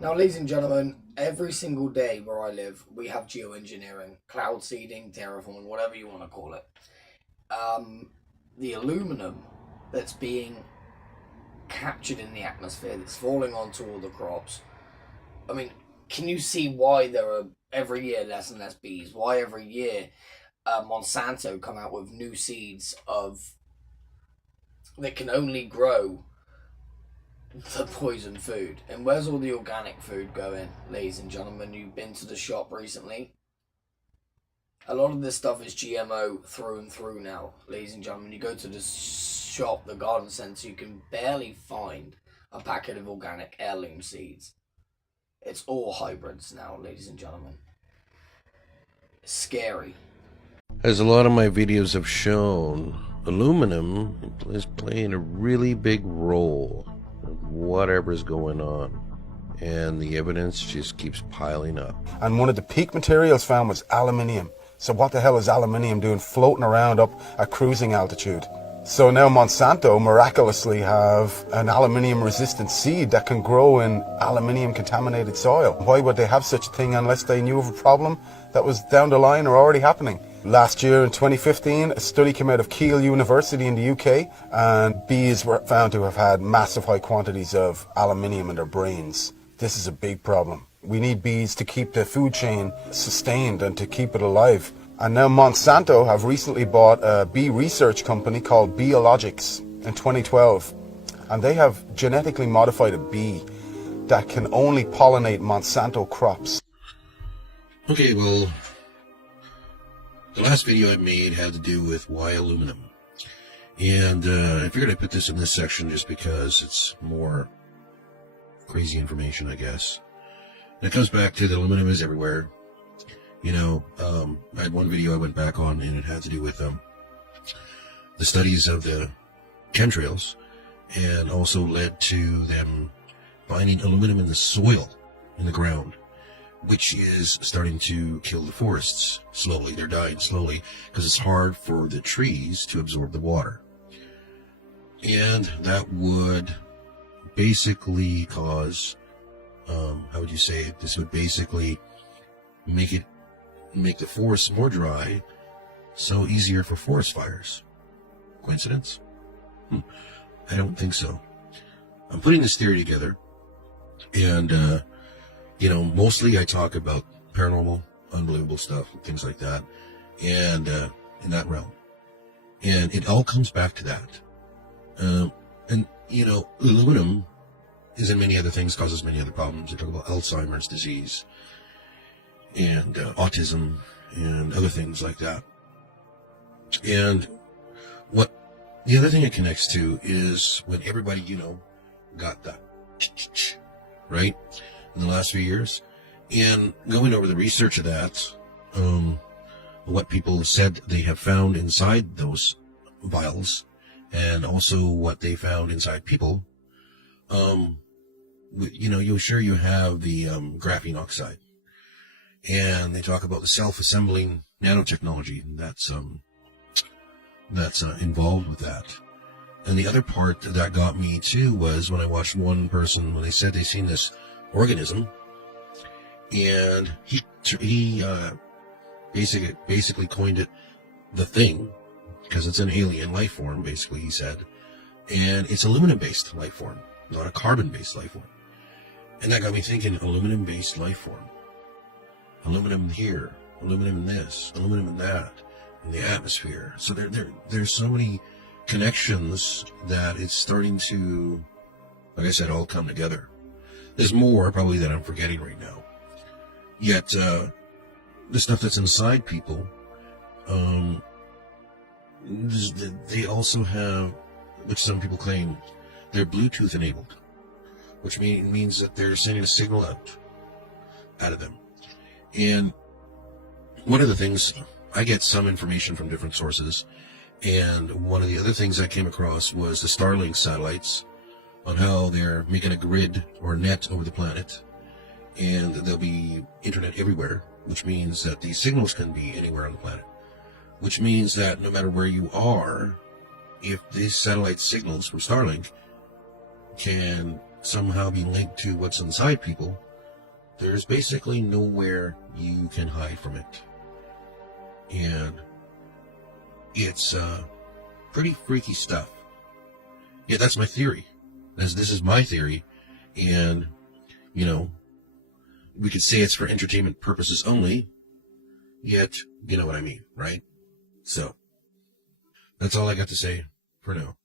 Now, ladies and gentlemen, every single day where I live, we have geoengineering, cloud seeding, terraforming, whatever you want to call it. The aluminum that's being captured in the atmosphere, that's falling onto all the crops. I mean, can you see why there are every year less and less bees? Why every year Monsanto come out with new seeds of that can only grow the poison food? And where's all the organic food going, ladies and gentlemen? You've been to the shop recently. A lot of this stuff is GMO through and through now, ladies and gentlemen. You go to the shop, the garden centre, you can barely find a packet of organic heirloom seeds. It's all hybrids now, ladies and gentlemen. It's scary. As a lot of my videos have shown, aluminum is playing a really big role in whatever's going on. And the evidence just keeps piling up. And one of the peak materials found was aluminium. So what the hell is aluminium doing floating around up at cruising altitude? So now Monsanto miraculously have an aluminium resistant seed that can grow in aluminium contaminated soil. Why would they have such a thing unless they knew of a problem that was down the line or already happening? Last year in 2015, a study came out of Keele University in the UK, and bees were found to have had massive high quantities of aluminium in their brains. This is a big problem. We need bees to keep the food chain sustained and to keep it alive. And now Monsanto have recently bought a bee research company called Biologics in 2012. And they have genetically modified a bee that can only pollinate Monsanto crops. Okay, well, the last video I made had to do with why aluminum. And I figured I'd put this in this section just because it's more crazy information, I guess. And it comes back to the aluminum is everywhere. You know, I had one video I went back on, and it had to do with the studies of the chemtrails, and also led to them finding aluminum in the soil, in the ground, which is starting to kill the forests slowly. They're dying slowly because it's hard for the trees to absorb the water. And that would basically cause, how would you say it? This would basically make the forests more dry, so easier for forest fires. Coincidence? I don't think so. I'm putting this theory together, and you know, mostly I talk about paranormal, unbelievable stuff, things like that, and in that realm. And it all comes back to that. And, you know, aluminum is in many other things, causes many other problems. They talk about Alzheimer's disease and autism and other things like that. And what the other thing it connects to is when everybody, you know, got that, right, in the last few years, and going over the research of that, what people said they have found inside those vials, and also what they found inside people, you know, you have the graphene oxide, and they talk about the self-assembling nanotechnology that's involved with that. And the other part that got me too was when I watched one person, when they said they seen this organism, and he basically coined it the Thing, because it's an alien life form, basically, he said, and it's aluminum-based life form, not a carbon-based life form. And that got me thinking, aluminum-based life form, aluminum here, aluminum in this, aluminum in that, in the atmosphere. So there's so many connections that it's starting to, like I said, all come together. There's more probably that I'm forgetting right now. Yet the stuff that's inside people, they also have, which some people claim, they're Bluetooth enabled, which means that they're sending a signal out of them. And one of the things, I get some information from different sources, and one of the other things I came across was the Starlink satellites, on how they're making a grid or net over the planet, and there'll be internet everywhere, which means that these signals can be anywhere on the planet, which means that no matter where you are, if these satellite signals from Starlink can somehow be linked to what's inside people, There's basically nowhere you can hide from it. And it's pretty freaky stuff. Yeah, that's my theory. This is my theory. And, you know, we could say it's for entertainment purposes only, yet, you know what I mean, right? So, that's all I got to say for now.